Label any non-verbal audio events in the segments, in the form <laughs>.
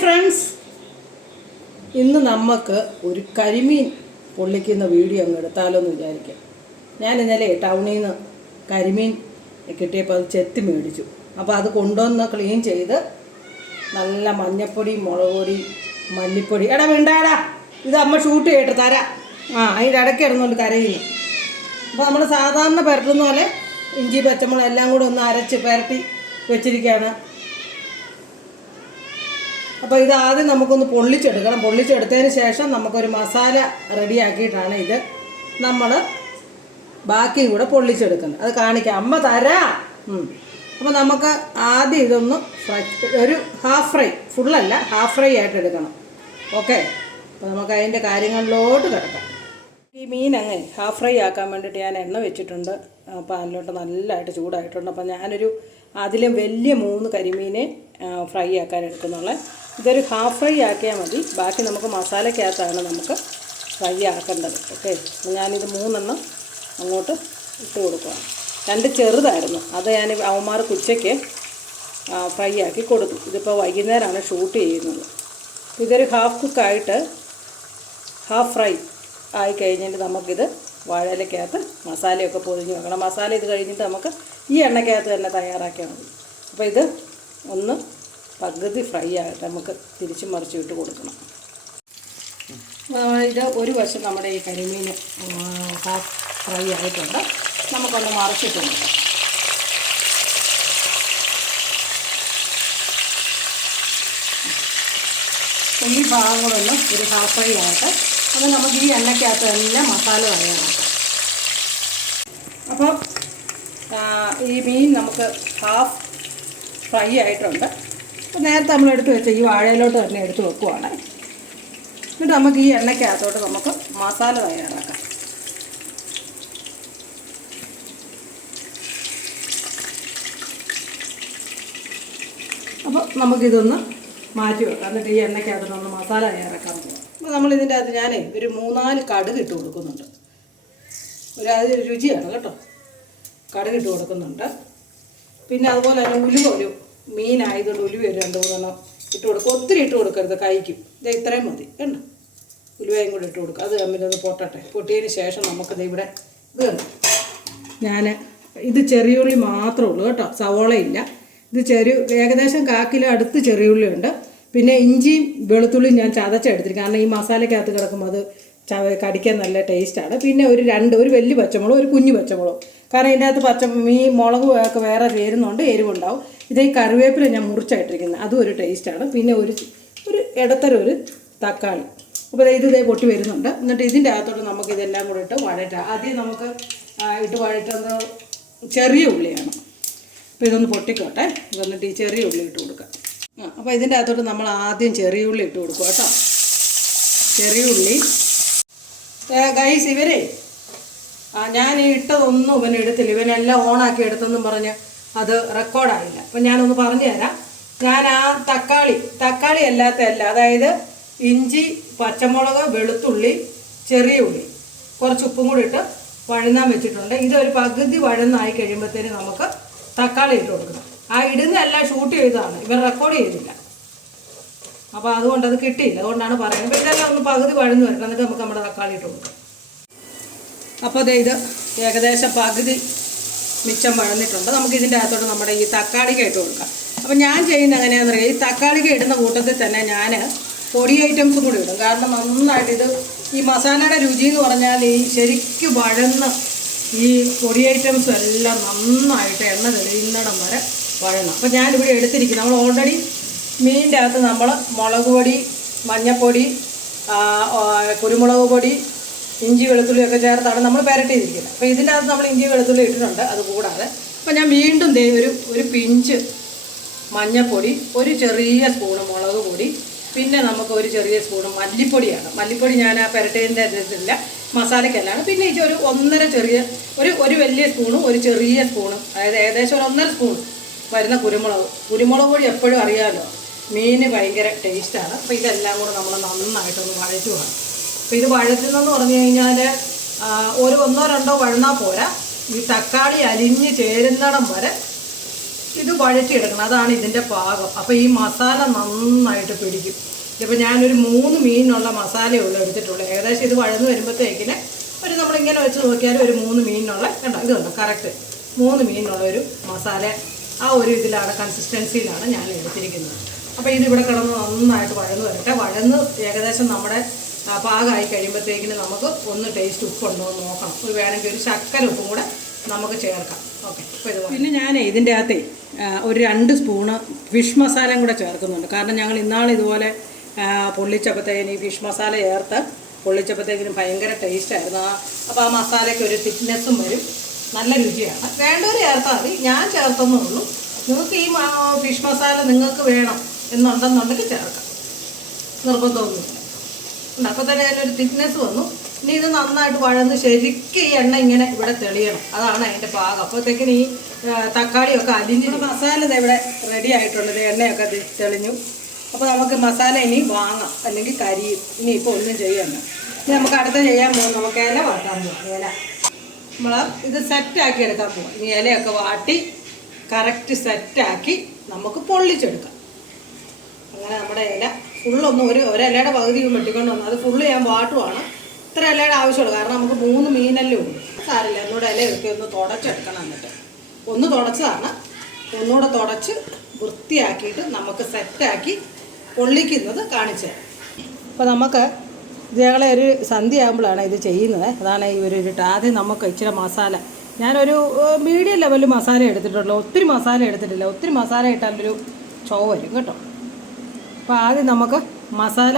Friends ഇന്ന് നമുക്ക് ഒരു കരിമീൻ പൊള്ളിക്കുന്ന വീഡിയോ അങ്ങ് എടുത്താലോ എന്ന് വിചാരിക്കാം. ഞാൻ ഇന്നലെ ടൗണിൽ നിന്ന് കരിമീൻ കിട്ടിയപ്പോൾ അത് ചെത്തി മേടിച്ചു. അപ്പോൾ അത് കൊണ്ടുവന്ന് ക്ലീൻ ചെയ്ത് നല്ല മഞ്ഞപ്പൊടി മുളക് പൊടി മല്ലിപ്പൊടി. എടാ വേണ്ടാടാ ഇത് അമ്മ ഷൂട്ട് ചെയ്തിട്ട് തരാം. ആ അതിന്റെ ഇടയ്ക്ക് ഇടുന്നുണ്ട് കരയുന്നു. അപ്പോൾ നമ്മൾ സാധാരണ പുരട്ടുന്ന പോലെ ഇഞ്ചി പച്ചമുളക് എല്ലാം കൂടെ ഒന്ന് അരച്ച് പുരട്ടി വെച്ചിരിക്കുകയാണ്. അപ്പോൾ ഇത് ആദ്യം നമുക്കൊന്ന് പൊള്ളിച്ചെടുക്കണം. പൊള്ളിച്ചെടുത്തതിന് ശേഷം നമുക്കൊരു മസാല റെഡിയാക്കിയിട്ടാണ് ഇത് നമ്മൾ ബാക്കിയും കൂടെ പൊള്ളിച്ചെടുക്കുന്നത്. അത് കാണിക്കാം. അമ്മ തരാ. അപ്പോൾ നമുക്ക് ആദ്യം ഇതൊന്ന് ഒരു ഹാഫ് ഫ്രൈ ഫുള്ളല്ല ഹാഫ് ഫ്രൈ ആയിട്ട് എടുക്കണം. ഓക്കെ? അപ്പോൾ നമുക്ക് അതിന്റെ കാര്യങ്ങളിലോട്ട് കിടക്കാം. ഈ മീൻ അങ്ങ് ഹാഫ് ഫ്രൈ ആക്കാൻ വേണ്ടിയിട്ട് ഞാൻ എണ്ണ വെച്ചിട്ടുണ്ട്. പാനിലോട്ട് നല്ലതായിട്ട് ചൂടായിട്ടുണ്ട്. അപ്പോൾ ഞാനൊരു അതിലും വലിയ മൂന്ന് കരിമീനെ ഫ്രൈ ആക്കാൻ എടുക്കുന്നുള്ളൂ. ഇതൊരു ഹാഫ് ഫ്രൈ ആക്കിയാൽ മതി. ബാക്കി നമുക്ക് മസാലയ്ക്കകത്താണ് നമുക്ക് ഫ്രൈ ആക്കേണ്ടത്. ഓക്കെ ഞാനിത് മൂന്നെണ്ണം അങ്ങോട്ട് ഇട്ട് കൊടുക്കുകയാണ്. രണ്ട് ചെറുതായിരുന്നു. അത് ഞാൻ അവന്മാർ ഉച്ചയ്ക്ക് ഫ്രൈ ആക്കി കൊടുത്തു. ഇതിപ്പോൾ വൈകുന്നേരമാണ് ഷൂട്ട് ചെയ്യുന്നത്. ഇതൊരു ഹാഫ് കുക്കായിട്ട് ഹാഫ് ഫ്രൈ ആയി കഴിഞ്ഞിട്ട് നമുക്കിത് വാഴയിലക്കകത്ത് മസാലയൊക്കെ പൊതിഞ്ഞ് വെക്കണം. മസാല ഇത് കഴിഞ്ഞിട്ട് നമുക്ക് ഈ എണ്ണയ്ക്കകത്ത് തന്നെ തയ്യാറാക്കിയാൽ മതി. അപ്പോൾ ഇത് ഒന്ന് പകുതി ഫ്രൈ ആയിട്ട് നമുക്ക് തിരിച്ച് മറിച്ച് ഇട്ട് കൊടുക്കണം ഇത് ഒരു വശം നമ്മുടെ ഈ കരിമീൻ ഹാഫ് ഫ്രൈ ആയിട്ടുണ്ട്. നമുക്കൊന്ന് മറിച്ചിട്ട് കൊടുക്കാം. ഈ ഭാഗം കൂടെ ഒന്ന് ഒരു ഹാഫ് ഫ്രൈ ആയിട്ട് അത് നമുക്ക് ഈ എണ്ണയ്ക്കകത്ത് തന്നെ മസാല തയ്യാറാക്കാം അപ്പോൾ ഈ മീൻ നമുക്ക് ഹാഫ് ഫ്രൈ ആയിട്ടുണ്ട്. നേരത്തെ നമ്മൾ എടുത്ത് വെച്ച ഈ വാഴയിലോട്ട് തന്നെ എടുത്ത് വെക്കുവാണ്. എന്നിട്ട് നമുക്ക് ഈ എണ്ണയ്ക്കകത്തോട്ട് നമുക്ക് മസാല തയ്യാറാക്കാം. അപ്പോൾ നമുക്കിതൊന്ന് മാറ്റി വെക്കാം. എന്നിട്ട് ഈ എണ്ണയ്ക്കകത്ത് ഒന്ന് മസാല തയ്യാറാക്കാൻ പോകാം അപ്പോൾ നമ്മൾ ഇതിന്റെ അകത്ത് ഞാനേ ഒരു മൂന്നാൽ കടുക് ഇട്ട് കൊടുക്കുന്നുണ്ട്. ഒരു അത് രുചിയാണ് കേട്ടോ. കടുക് ഇട്ട് കൊടുക്കുന്നുണ്ട്. പിന്നെ അതുപോലെ തന്നെ ഉലുവ ഒരു മീനായതുകൊണ്ട് ഉലുവ ഒരു രണ്ട് മൂന്നെണ്ണം ഇട്ട് കൊടുക്കും. ഒത്തിരി ഇട്ട് കൊടുക്കരുത് കഴിക്കും ഇത് ഇത്രയും മതി. കണ്ടോ? ഉലുവയും കൂടെ ഇട്ട് കൊടുക്കും. അത് തമ്മിലൊന്ന് പൊട്ടട്ടെ. പൊട്ടിയതിന് ശേഷം നമുക്കിത് ഇവിടെ ഇത് കണ്ടു ഞാൻ ഇത് ചെറിയുള്ളി മാത്രമേ ഉള്ളൂ കേട്ടോ. സവോളയില്ല. ഇത് ചെറിയ ഏകദേശം കാക്കിലോ അടുത്ത് ചെറിയുള്ളി ഉണ്ട് പിന്നെ ഇഞ്ചിയും വെളുത്തുള്ളിയും ഞാൻ ചതച്ചെടുത്തിരിക്കും. കാരണം ഈ മസാലയ്ക്കകത്ത് കിടക്കുമ്പോൾ അത് കടിക്കാൻ നല്ല ടേസ്റ്റാണ്. പിന്നെ ഒരു രണ്ട് ഒരു വലിയ പച്ചമുളകും ഒരു കുഞ്ഞു പച്ചമുളകും. കാരണം ഇതിന്റെ അകത്ത് പച്ച മീ മുളക് ഒക്കെ വേറെ ചേരുന്നുണ്ട് എരിവുണ്ടാവും. ഇത് കറിവേപ്പില ഞാൻ മുറിച്ചായിട്ടിരിക്കുന്നത്. അതും ഒരു ടേസ്റ്റാണ് പിന്നെ ഒരു ഒരു ഇടത്തരം ഒരു തക്കാളി. അപ്പോൾ ഇത് ഇതേ പൊട്ടി വരുന്നുണ്ട്. എന്നിട്ട് ഇതിന്റെ അകത്തോട്ട് നമുക്ക് ഇതെല്ലാം കൂടെ ഇട്ട് വഴറ്റാം. ആദ്യം നമുക്ക് ഇട്ട് വഴറ്റുന്നത് ചെറിയ ഉള്ളിയാണ്. അപ്പോൾ ഇതൊന്ന് പൊട്ടിക്കോട്ടെ. എന്നിട്ട് ഈ ചെറിയ ഉള്ളി ഇട്ട് കൊടുക്കാം അപ്പോൾ ഇതിന്റെ അകത്തോട്ട് നമ്മൾ ആദ്യം ചെറിയ ഉള്ളി ഇട്ട് കൊടുക്കുക കേട്ടോ. ചെറിയ ഉള്ളി. ഗൈസ് ഇവരെ ആ ഞാൻ ഈ ഇട്ടതൊന്നും ഇവൻ എടുത്തില്ല. ഇവനെല്ലാം ഓണാക്കി എടുത്തെന്നും പറഞ്ഞ് അത് റെക്കോർഡായില്ല അപ്പം ഞാനൊന്ന് പറഞ്ഞു തരാം ഞാൻ ആ തക്കാളി തക്കാളി അല്ലാത്ത അല്ല അതായത് ഇഞ്ചി പച്ചമുളക് വെളുത്തുള്ളി ചെറിയ ഉള്ളി കുറച്ച് ഉപ്പും കൂടി ഇട്ട് വഴുന്നാൻ വെച്ചിട്ടുണ്ട്. ഇതൊരു പകുതി വഴുന്നായി കഴിയുമ്പോഴത്തേന് നമുക്ക് തക്കാളി ഇട്ട് കൊടുക്കണം. ആ ഇടുന്നതെല്ലാം ഷൂട്ട് ചെയ്തതാണ്. ഇവർ റെക്കോർഡ് ചെയ്തില്ല. അപ്പോൾ അതുകൊണ്ട് അത് കിട്ടിയില്ല. അതുകൊണ്ടാണ് പറയുന്നത്. അപ്പോൾ ഇതെല്ലാം ഒന്ന് പകുതി വഴന്ന് വരണം. എന്നിട്ട് നമുക്ക് നമ്മുടെ തക്കാളി ഇട്ട് കൊടുക്കാം. അപ്പോൾ ഇത് ഏകദേശം പകുതി മിച്ചം വഴന്നിട്ടുണ്ട് നമുക്ക് ഇതിന്റെ അകത്തോട്ട് നമ്മുടെ ഈ തക്കാളിക്ക ഇട്ട് കൊടുക്കാം. അപ്പോൾ ഞാൻ ചെയ്യുന്ന എങ്ങനെയാണെന്ന് പറയുക ഈ തക്കാളിക്ക ഇടുന്ന കൂട്ടത്തിൽ തന്നെ ഞാൻ പൊടി ഐറ്റംസും കൂടി ഇടും. കാരണം നന്നായിട്ട് ഇത് ഈ മസാലയുടെ രുചി എന്ന് പറഞ്ഞാൽ ഈ ശരിക്കും വഴന്ന് ഈ പൊടി ഐറ്റംസും എല്ലാം നന്നായിട്ട് എണ്ണ തെളിയുന്നിടം വരെ വഴണം. അപ്പോൾ ഞാനിവിടെ എടുത്തിരിക്കുന്നു നമ്മൾ ഓൾറെഡി മീനിന്റെ അകത്ത് നമ്മൾ മുളക് പൊടി മഞ്ഞൾപ്പൊടി കുരുമുളക് പൊടി ഇഞ്ചി വെളുത്തുള്ളി ഒക്കെ ചേർത്താണ് നമ്മൾ പുരട്ടിയിരിക്കുന്നത്. അപ്പോൾ ഇതിന്റെ അകത്ത് നമ്മൾ ഇഞ്ചി വെളുത്തുള്ളി ഇട്ടിട്ടുണ്ട്. അത് കൂടാതെ അപ്പോൾ ഞാൻ വീണ്ടും ദേ ഒരു ഒരു പിഞ്ച് മഞ്ഞൾപ്പൊടി ഒരു ചെറിയ സ്പൂണ് മുളക് പൊടി പിന്നെ നമുക്ക് ഒരു ചെറിയ സ്പൂണ് മല്ലിപ്പൊടിയാണ്. മല്ലിപ്പൊടി ഞാൻ ആ പുരട്ടേന്റെ ഇതില്ല മസാലയ്ക്കല്ലാണ് പിന്നെ ഇത് ഒരു ഒന്നര ചെറിയ ഒരു ഒരു വലിയ സ്പൂണും ഒരു ചെറിയ സ്പൂണും അതായത് ഏകദേശം ഒരു ഒന്നര സ്പൂൺ വരുന്ന കുരുമുളക്. കുരുമുളക് പൊടി എപ്പോഴും അറിയാമല്ലോ മീന് ഭയങ്കര ടേസ്റ്റാണ് അപ്പോൾ ഇതെല്ലാം കൂടെ നമ്മൾ നന്നായിട്ടൊന്ന് വഴറ്റുവാണ്. അപ്പോൾ ഇത് വഴറ്റുന്നതെന്ന് പറഞ്ഞു കഴിഞ്ഞാൽ ഒരു ഒന്നോ രണ്ടോ വഴന്നാൽ പോരാ. ഈ തക്കാളി അലിഞ്ഞ് ചേരുന്നിടം വരെ ഇത് വഴറ്റിയെടുക്കണം. അതാണ് ഇതിന്റെ പാകം. അപ്പോൾ ഈ മസാല നന്നായിട്ട് പിടിക്കും. ഇതിപ്പോൾ ഞാനൊരു മൂന്ന് മീനിനുള്ള മസാലയുള്ളൂ എടുത്തിട്ടുള്ളൂ. ഏകദേശം ഇത് വഴന്ന് വരുമ്പോഴത്തേക്കിന് ഒരു നമ്മളിങ്ങനെ വെച്ച് നോക്കിയാൽ ഒരു മൂന്ന് മീനിനുള്ള കണ്ടോ? ഇത് കണ്ടോ? കറക്റ്റ് മൂന്ന് മീനിനുള്ള ഒരു മസാല ആ ഒരു ഇതിലാണ് കൺസിസ്റ്റൻസിയിലാണ് ഞാൻ എടുത്തിരിക്കുന്നത്. അപ്പോൾ ഇതിവിടെ കിടന്ന് നന്നായിട്ട് വഴന്ന് വരട്ടെ. വഴന്ന് ഏകദേശം നമ്മുടെ പാകമായി കഴിയുമ്പോഴത്തേക്കിന് നമുക്ക് ഒന്ന് ടേസ്റ്റ് ഉപ്പുണ്ടോ എന്ന് നോക്കണം. ഒരു വേണമെങ്കിൽ ഒരു ശക്കര ഉപ്പും കൂടെ നമുക്ക് ചേർക്കാം. ഓക്കെ പിന്നെ ഞാൻ ഇതിന്റെ അകത്തെ ഒരു രണ്ട് സ്പൂണ് ഫിഷ് മസാലയും കൂടെ ചേർക്കുന്നുണ്ട്. കാരണം ഞങ്ങൾ ഇന്നാൾ ഇതുപോലെ പൊള്ളിച്ചപ്പോഴത്തേക്കിന് ഈ ഫിഷ് മസാല ചേർത്ത് പൊള്ളിച്ചപ്പോഴത്തേക്കിനും ഭയങ്കര ടേസ്റ്റായിരുന്നു ആ അപ്പോൾ ആ മസാലയ്ക്ക് ഒരു തിക്നെസ്സും വരും. നല്ല രുചിയാണ്. വേണ്ടവർ ചേർത്താൽ മതി. ഞാൻ ചേർത്തെന്നേ ഉള്ളൂ. നിങ്ങൾക്ക് ഈ ഫിഷ് മസാല നിങ്ങൾക്ക് വേണം എന്നുണ്ടെന്നുണ്ടെങ്കിൽ ചേർക്കാം. നിർബന്ധമൊന്നുമില്ല. അപ്പോൾ തന്നെ അതിനൊരു തിക്നെസ് വന്നു. ഇനി ഇത് നന്നായിട്ട് വഴന്ന് ശരിക്കും ഈ എണ്ണ ഇങ്ങനെ ഇവിടെ തെളിയണം. അതാണ് അതിന്റെ പാകം അപ്പോഴത്തേക്കിന് ഈ തക്കാളിയൊക്കെ അലിഞ്ഞ് മസാല ഇവിടെ റെഡി ആയിട്ടുള്ളത് എണ്ണയൊക്കെ തെളിഞ്ഞു. അപ്പോൾ നമുക്ക് മസാല ഇനി വാങ്ങാം. അല്ലെങ്കിൽ കരിയും. ഇനി ഇപ്പൊ ഒന്നും ചെയ്യണ്ട. ഇനി നമുക്ക് അടുത്ത ചെയ്യാൻ പോകും നമുക്ക് ഇല വാട്ടാൻ പോകും ഇല. നമ്മൾ ഇത് സെറ്റാക്കി എടുക്കാൻ പോകും ഇനി ഇലയൊക്കെ വാട്ടി കറക്റ്റ് സെറ്റാക്കി നമുക്ക് പൊള്ളിച്ചെടുക്കാം. അങ്ങനെ നമ്മുടെ ഇല ഫുള്ളൊന്നും ഒരു ഒരലയുടെ പകുതിയും പകുതി വെട്ടിക്കൊണ്ട് വന്നു. അത് ഫുള്ള് ഞാൻ വാട്ടുവാണ്. ഇത്ര ഇലയുടെ ആവശ്യമുള്ളൂ. കാരണം നമുക്ക് മൂന്ന് മീനല്ലേ ഉള്ളൂ. സാരില്ല ഒന്നുകൂടെ ഇല എടുക്കുക ഒന്ന് തുടച്ചെടുക്കണം എന്നിട്ട്. ഒന്ന് തുടച്ചതാണ് ഒന്നുകൂടെ തുടച്ച് വൃത്തിയാക്കിയിട്ട് നമുക്ക് സെറ്റാക്കി പൊള്ളിക്കുന്നത് കാണിച്ചു തരാം. അപ്പോൾ നമുക്ക് ഞങ്ങളെ ഒരു സന്ധി ആകുമ്പോഴാണ് ഇത് ചെയ്യുന്നത്. അതാണ് ഈ ഒരു ആദ്യം നമുക്ക് ഇച്ചിരി മസാല. ഞാനൊരു മീഡിയം ലെവലിൽ മസാല എടുത്തിട്ടുള്ളൂ. ഒത്തിരി മസാല എടുത്തിട്ടില്ല. ഒത്തിരി മസാല ഇട്ടാലൊരു ചോ വരും കേട്ടോ. അപ്പോൾ ആദ്യം നമുക്ക് മസാല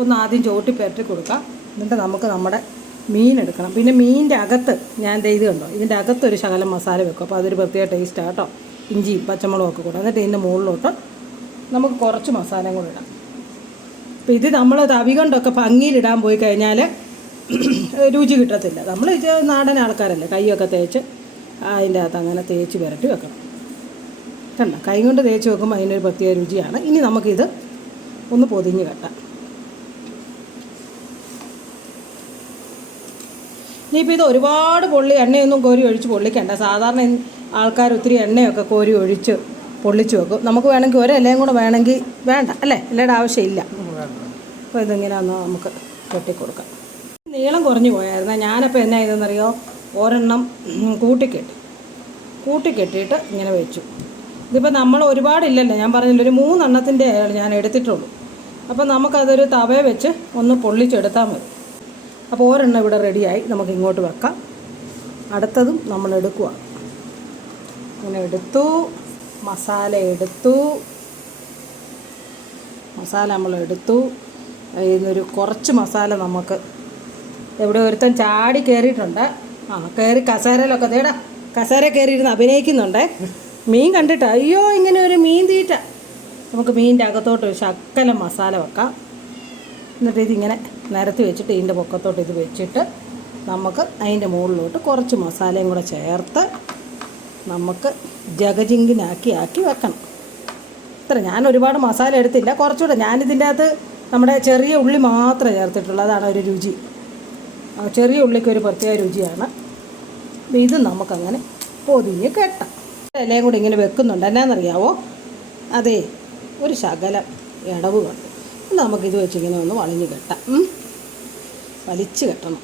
ഒന്ന് ആദ്യം ചോട്ടി പുരട്ടി കൊടുക്കാം. എന്നിട്ട് നമുക്ക് നമ്മുടെ മീൻ എടുക്കണം. പിന്നെ മീനിന്റെ അകത്ത് ഞാൻ ഇത് കണ്ടോ? ഇതിന്റെ അകത്ത് ഒരു ശകലം മസാല വെക്കും. അപ്പോൾ അതൊരു പ്രത്യേക ടേസ്റ്റാണ് കേട്ടോ. ഇഞ്ചി പച്ചമുളകും ഒക്കെ എന്നിട്ട് ഇതിന്റെ മുകളിലോട്ട് നമുക്ക് കുറച്ച് മസാലയും കൂടെ ഇടാം. അപ്പോൾ ഇത് നമ്മൾ തവി കൊണ്ടൊക്കെ ഭംഗിയിലിടാൻ പോയി കഴിഞ്ഞാൽ <clears throat> രുചി കിട്ടത്തില്ല. നമ്മൾ ഇത് നാടൻ ആൾക്കാരല്ലേ? കൈയൊക്കെ തേച്ച് അതിന്റെ അകത്ത് അങ്ങനെ തേച്ച് പുരട്ടി വെക്കണം. കണ്ട? കൈ കൊണ്ട് തേച്ച് വെക്കുമ്പോൾ അതിനൊരു പ്രത്യേക രുചിയാണ്. ഇനി നമുക്കിത് ഒന്ന് പൊതിഞ്ഞ് കെട്ടാം ഇനിയിപ്പോൾ ഇത് ഒരുപാട് പൊള്ളി എണ്ണയൊന്നും കോരി ഒഴിച്ച് പൊള്ളിക്കണ്ട. സാധാരണ ആൾക്കാർ ഒത്തിരി എണ്ണയൊക്കെ കോരി ഒഴിച്ച് പൊള്ളിച്ച് വെക്കും. നമുക്ക് വേണമെങ്കിൽ ഒരു ഇലയും കൂടെ വേണമെങ്കിൽ വേണ്ട അല്ലേ? ഇലയുടെ ആവശ്യമില്ല. അപ്പോൾ ഒന്ന് നമുക്ക് കെട്ടിക്കൊടുക്കാം നീളം കുറഞ്ഞു പോയായിരുന്നു. ഞാനപ്പോൾ എന്നാ ചെയ്തെന്നറിയോ ഒരെണ്ണം കൂട്ടിക്കെട്ടി. കൂട്ടിക്കെട്ടിയിട്ട് ഇങ്ങനെ വെച്ചു. ഇതിപ്പോൾ നമ്മൾ ഒരുപാടില്ലല്ലോ. ഞാൻ പറഞ്ഞില്ല ഒരു മൂന്നെണ്ണത്തിന്റെ ഞാൻ എടുത്തിട്ടുള്ളൂ. അപ്പോൾ നമുക്കതൊരു തവ വെച്ച് ഒന്ന് പൊള്ളിച്ചെടുത്താൽ മതി. അപ്പോൾ ഒരെണ്ണം ഇവിടെ റെഡിയായി നമുക്ക് ഇങ്ങോട്ട് വെക്കാം. അടുത്തതും നമ്മൾ എടുക്കുക അങ്ങനെ എടുത്തു. മസാല എടുത്തു. മസാല നമ്മൾ എടുത്തു. ഇന്നൊരു കുറച്ച് മസാല നമുക്ക് എവിടെ ഒരുത്തൻ ചാടി കയറിയിട്ടുണ്ട് ആ കയറി കസേരയിലൊക്കെ തേടാ കസേര കയറിയിരുന്ന് അഭിനയിക്കുന്നുണ്ടേ. മീൻ കണ്ടിട്ട് അയ്യോ ഇങ്ങനെ ഒരു മീൻ തീറ്റ. നമുക്ക് മീനിന്റെ അകത്തോട്ട് ഒരു മസാല വെക്കാം. എന്നിട്ട് ഇതിങ്ങനെ നിരത്തി വെച്ചിട്ട് ഇതിന്റെ പൊക്കത്തോട്ട് ഇത് വെച്ചിട്ട് നമുക്ക് അതിന്റെ മുകളിലോട്ട് കുറച്ച് മസാലയും കൂടെ ചേർത്ത് നമുക്ക് ജഗജിങ്കിനാക്കി ആക്കി വെക്കണം. ഇത്ര ഞാൻ ഒരുപാട് മസാല എടുത്തില്ല. കുറച്ചുകൂടെ ഞാനിതിന്റെ അകത്ത് നമ്മുടെ ചെറിയ ഉള്ളി മാത്രമേ ചേർത്തിട്ടുള്ളൂ. അതാണ് ഒരു രുചി. ചെറിയ ഉള്ളിക്കൊരു പ്രത്യേക രുചിയാണ്. ഇത് നമുക്കങ്ങനെ പൊതിഞ്ഞ് കെട്ടാം. ഇലയും കൂടി ഇങ്ങനെ വെക്കുന്നുണ്ട്. എന്നാന്നറിയാവോ? അതെ ഒരു ശകലം ഇടവ് കണ്ടു നമുക്കിത് വെച്ചിങ്ങനെ ഒന്ന് വളഞ്ഞ് കെട്ടാം. വലിച്ച് കെട്ടണം.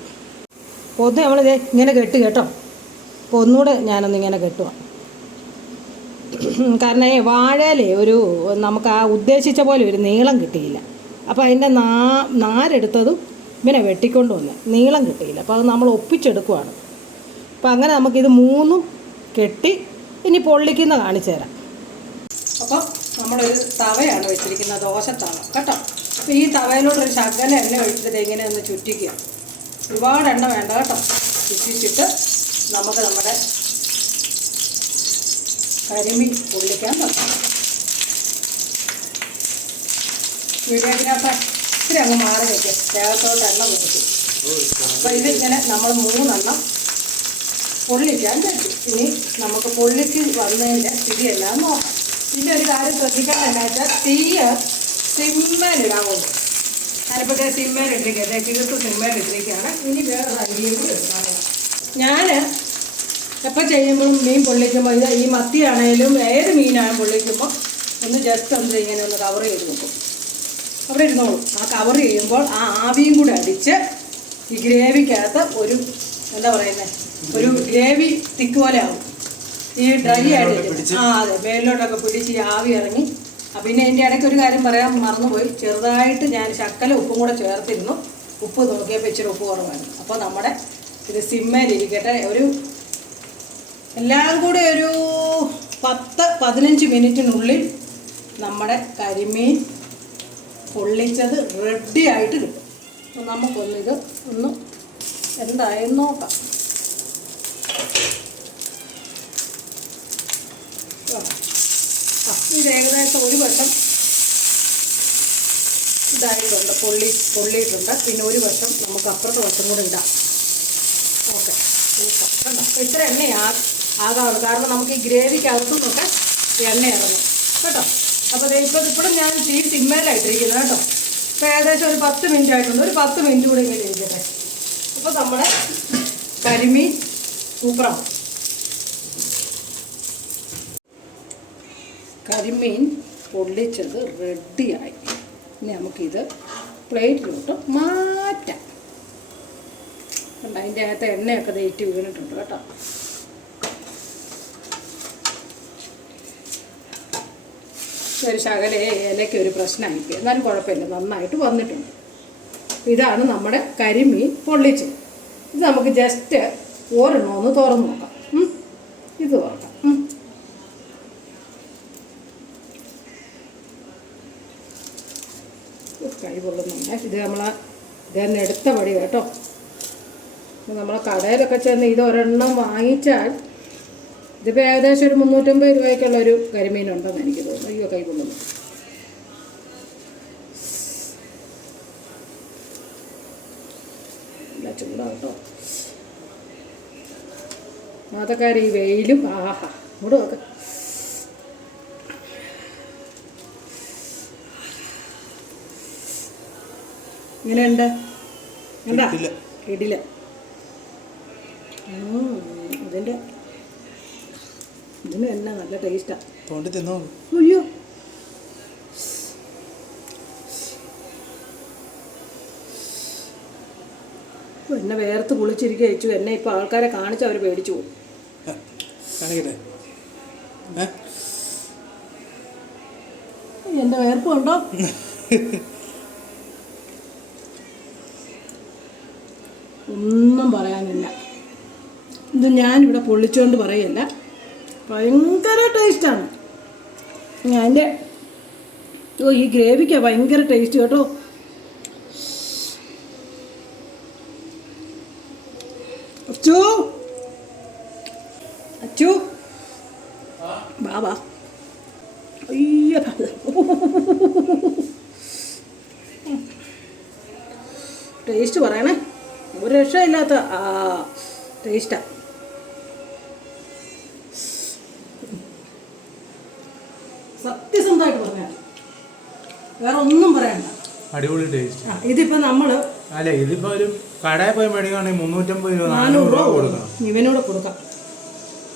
ഒന്ന് നമ്മളിത് ഇങ്ങനെ കെട്ട് കേട്ടോ. അപ്പോൾ ഒന്നുകൂടെ ഞാനൊന്ന് ഇങ്ങനെ കെട്ടുക കാരണം ഈ ഒരു നമുക്ക് ആ ഉദ്ദേശിച്ച പോലെ ഒരു നീളം കിട്ടിയില്ല. അപ്പോൾ അതിന്റെ നാ നാരെടുത്തതും ഇങ്ങനെ വെട്ടിക്കൊണ്ട് വന്ന് നീളം കിട്ടിയില്ല. അപ്പോൾ അത് നമ്മൾ ഒപ്പിച്ചെടുക്കുവാണ്. അപ്പോൾ അങ്ങനെ നമുക്കിത് മൂന്നും കെട്ടി ഇനി പൊള്ളിക്കുന്ന കാണിച്ചു തരാം. അപ്പോൾ നമ്മളൊരു തവയാണ് വെച്ചിരിക്കുന്നത് ദോശത്തവ. കേട്ടോ? അപ്പോൾ ഈ തവയിലോട്ടൊരു ശകല എണ്ണ ഒഴിച്ചിട്ട് ഇങ്ങനെ ഒന്ന് ചുറ്റിക്കുക. ഒരുപാട് എണ്ണ വേണ്ട കേട്ടോ? ചുറ്റിച്ചിട്ട് നമുക്ക് നമ്മുടെ കരിമീൻ പൊള്ളിക്കാൻ വെക്കാം. വീടിനകത്ത് ഇത്തിരി അങ്ങ് മാറി വയ്ക്കും ദേഹത്തോട്ട് എണ്ണ കൊടുക്കും അപ്പോൾ ഇതിങ്ങനെ നമ്മൾ മൂന്നെണ്ണം പൊള്ളിക്കാൻ പറ്റും ഇനി നമുക്ക് പൊള്ളിച്ച് വന്നതിന്റെ സ്ഥിതിയെല്ലാം നോക്കാം. പിന്നെ ഒരു കാര്യം ശ്രദ്ധിക്കാൻ തന്നെ വെച്ചാൽ തീയ് സിമ്മേലിടാവുള്ളൂ ഞാനിപ്പോൾ സിമ്മേലിട്ടിരിക്കുക തീർത്ത് സിമ്മേലിട്ടിരിക്കുകയാണ് ഇനി വേറെ അരിയും ഞാൻ എപ്പോൾ ചെയ്യുമ്പോഴും മീൻ പൊള്ളിക്കുമ്പോൾ ഇത് ഈ മത്തിയാണേലും ഏത് മീനാണ് പൊള്ളിക്കുമ്പോൾ ഒന്ന് ജസ്റ്റ് ഒന്ന് ഇങ്ങനെ ഒന്ന് കവർ ചെയ്ത് വെക്കും. അവിടെ ഇരുന്നോളൂ. ആ കവർ ചെയ്യുമ്പോൾ ആ ആവിയും കൂടെ അടിച്ച് ഈ ഗ്രേവിക്കകത്ത് ഒരു എന്താ പറയുന്നത് ഒരു ഗ്രേവി തിക്ക് പോലെ ആവും. ഈ ഡ്രൈ ആയിട്ട് ആ അതെ. മേലിലോട്ടൊക്കെ പിടിച്ച് ഈ ആവി ഇറങ്ങി. പിന്നെ എന്റെ ഇടയ്ക്ക് ഒരു കാര്യം പറയാൻ മറന്നുപോയി. ചെറുതായിട്ട് ഞാൻ ശക്കല ഉപ്പും കൂടെ ചേർത്തിരുന്നു. ഉപ്പ് നോക്കിയപ്പോൾ ഇച്ചിരി ഉപ്പ് കുറവാണ് അപ്പോൾ നമ്മുടെ ഇത് സിമ്മയിലിരിക്കട്ടെ ഒരു എല്ലാം കൂടെ ഒരു പത്ത് പതിനഞ്ച് മിനിറ്റിനുള്ളിൽ നമ്മുടെ കരിമീൻ പൊള്ളിച്ചത് റെഡി ആയിട്ട് കിട്ടും. നമുക്കൊന്നിത് ഒന്ന് എന്തായെന്ന് നോക്കാം ആ. ആ, ഇത് ഏകദേശം ഒരു വശം ഇതായിട്ടുണ്ട്. പൊള്ളി പൊള്ളിയിട്ടുണ്ട്. പിന്നെ ഒരു വശം നമുക്ക് അപ്പുറത്തെ വശം കൂടെ ഇടാം. ഓക്കെ. അപ്പോൾ ഇത്ര എണ്ണ ആകാറുള്ളൂ കാരണം നമുക്ക് ഈ ഗ്രേവിക്കകത്തു നിന്നൊക്കെ എണ്ണ ഇറങ്ങും. കേട്ടോ? അപ്പോൾ ഇപ്പോൾ ഇപ്പോഴും ഞാൻ തീ സിമ്മയിലായിട്ടിരിക്കുന്നത് കേട്ടോ. ഇപ്പോൾ ഏകദേശം ഒരു പത്ത് മിനിറ്റ് ആയിട്ടുണ്ട്. ഒരു പത്ത് മിനിറ്റ് കൂടെ ഇങ്ങനെ ഇരിക്കട്ടെ. അപ്പോൾ നമ്മുടെ കരിമീൻ സൂപ്പറാവും കരിമീൻ പൊള്ളിച്ചത് റെഡിയായി ഇനി നമുക്കിത് പ്ലേറ്റിലോട്ട് മാറ്റാം. അതിന്റെ അകത്ത് എണ്ണയൊക്കെ തേറ്റ് വീണിട്ടുണ്ട് കേട്ടോ. ഒരു ശകല ഇലയ്ക്ക് ഒരു പ്രശ്നമായിപ്പോയി എന്നാലും കുഴപ്പമില്ല നന്നായിട്ട് വന്നിട്ടുണ്ട്. ഇതാണ് നമ്മുടെ കരിമീൻ പൊള്ളിച്ചത്. ഇത് നമുക്ക് ജസ്റ്റ് ഓരെണ്ണമൊന്ന് തുറന്ന് നോക്കാം. ഇത് തുറക്കാം ഇത് നമ്മൾ ഇതന്നെ എടുത്ത പടി കേട്ടോ. നമ്മൾ കടയിലൊക്കെ ചെന്ന് ഇത് ഒരെണ്ണം വാങ്ങിച്ചാൽ ഇതിപ്പോൾ ഏകദേശം ഒരു മുന്നൂറ്റമ്പത് രൂപയ്ക്കുള്ള ഒരു കരിമീനുണ്ടെന്ന് എനിക്ക് തോന്നുന്നു. അയ്യോ കൈ കൊള്ളുന്നു. നല്ല ചൂടാട്ടോ മാതക്കാരി വെയിലും ആഹാ ഇങ്ങോട്ട് നോക്ക്. ഇങ്ങനെയുണ്ട് എന്താ. ഇടില്ല ഇതിന്റെ ഇതിന് തന്നെ നല്ല ടേസ്റ്റാണ് തിന്നോ? അയ്യോ. എന്നെ വേർത്ത് കുളിച്ചിരിക്കുക അയച്ചു എന്നെ ഇപ്പോൾ ആൾക്കാരെ കാണിച്ച് അവർ പേടിച്ചു പോകും എന്റെ വേർപ്പുണ്ടോ എന്റെ വേർപ്പ് ഉണ്ടോ <laughs> ഒന്നും പറയാനില്ല ഇത് ഞാനിവിടെ പൊള്ളിച്ചുകൊണ്ട് പറയല്ല. ഭയങ്കര ടേസ്റ്റാണ് അതിന്റെ ഓ ഈ ഗ്രേവിക്കാണ് ഭയങ്കര ടേസ്റ്റ് കേട്ടോ അച്ചു അച്ചു ബാബാ അയ്യ ടേസ്റ്റ് പറയണേ ഒരു രക്ഷയില്ലാത്ത ആ ടേസ്റ്റാ സത്യസന്ധമായിട്ട് പറഞ്ഞാൽ വേറെ ഒന്നും പറയണ്ട. അടിപൊളി ടേസ്റ്റ് ആ, ഇതിപ്പോ നമ്മൾ അല്ല ഇതിപ്പോ ഒരു കടയിൽ പോയി മേടിക്കുകയാണെങ്കിൽ മുന്നൂറ്റമ്പത് രൂപ നാനൂറ് രൂപ രൂപ കൊടുക്കണം ഇവനോട് കൊടുക്കാം.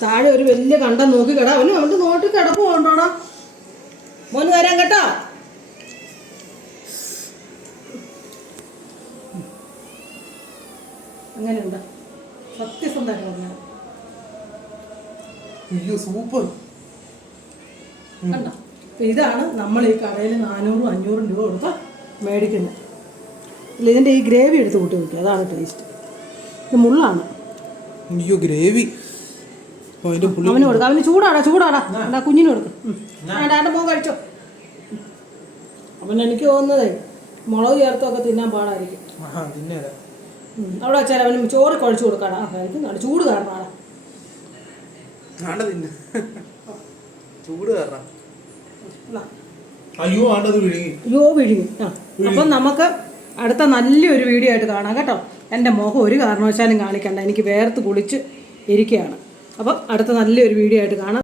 താഴെ ഒരു വലിയ കണ്ടം നോക്കി കേടാ. അവന് അവന്റെ നോട്ട് കിടപ്പ് കൊണ്ടോടാ മോന് വരാൻ കേട്ടോ. അങ്ങനെയുണ്ട്. സത്യസന്ധമായിട്ട് പറഞ്ഞാൽ അയ്യോ സൂപ്പർ കണ്ട? ഇതാണ് നമ്മൾ ഈ കടയിൽ നാനൂറും അഞ്ഞൂറും രൂപ കൊടുത്ത് മേടിക്കുന്നത്. ഇല്ല ഇതിന്റെ ഈ ഗ്രേവി എടുത്ത് കൂട്ടി നോക്കി അതാണ് ടേസ്റ്റ് ഇത് മുള്ളാണ്. അയ്യോ ഗ്രേവി. അവന് കൊടുക്ക അവന് ചൂടാടാ ചൂടാടാ. എന്താ കുഞ്ഞിന് കൊടുക്കും. പോകും മോൻ കഴിച്ചോ. അവൻ എനിക്ക് തോന്നുന്നതേ മുളക് ചേർത്തൊക്കെ തിന്നാൻ പാടായിരിക്കും. അവിടെ വെച്ചാൽ അവന് ചോറ് കുഴച്ച് കൊടുക്കാടാ. കഴിക്കുന്നുണ്ട് ചൂട് തിന്നെ. ചൂട് കാരണം. അയ്യോ ആണ്ടത് വിഴുങ്ങി. അയ്യോ വിഴുങ്ങി. ആ അപ്പം നമുക്ക് അടുത്ത നല്ലൊരു വീഡിയോ ആയിട്ട് കാണാം കേട്ടോ. എന്റെ മുഖം ഒരു കാരണവശാലും കാണിക്കണ്ട. എനിക്ക് വേർത്ത് കുളിച്ച് ഇരിക്കുകയാണ്. അപ്പം അടുത്ത നല്ലൊരു വീഡിയോ ആയിട്ട് കാണാം.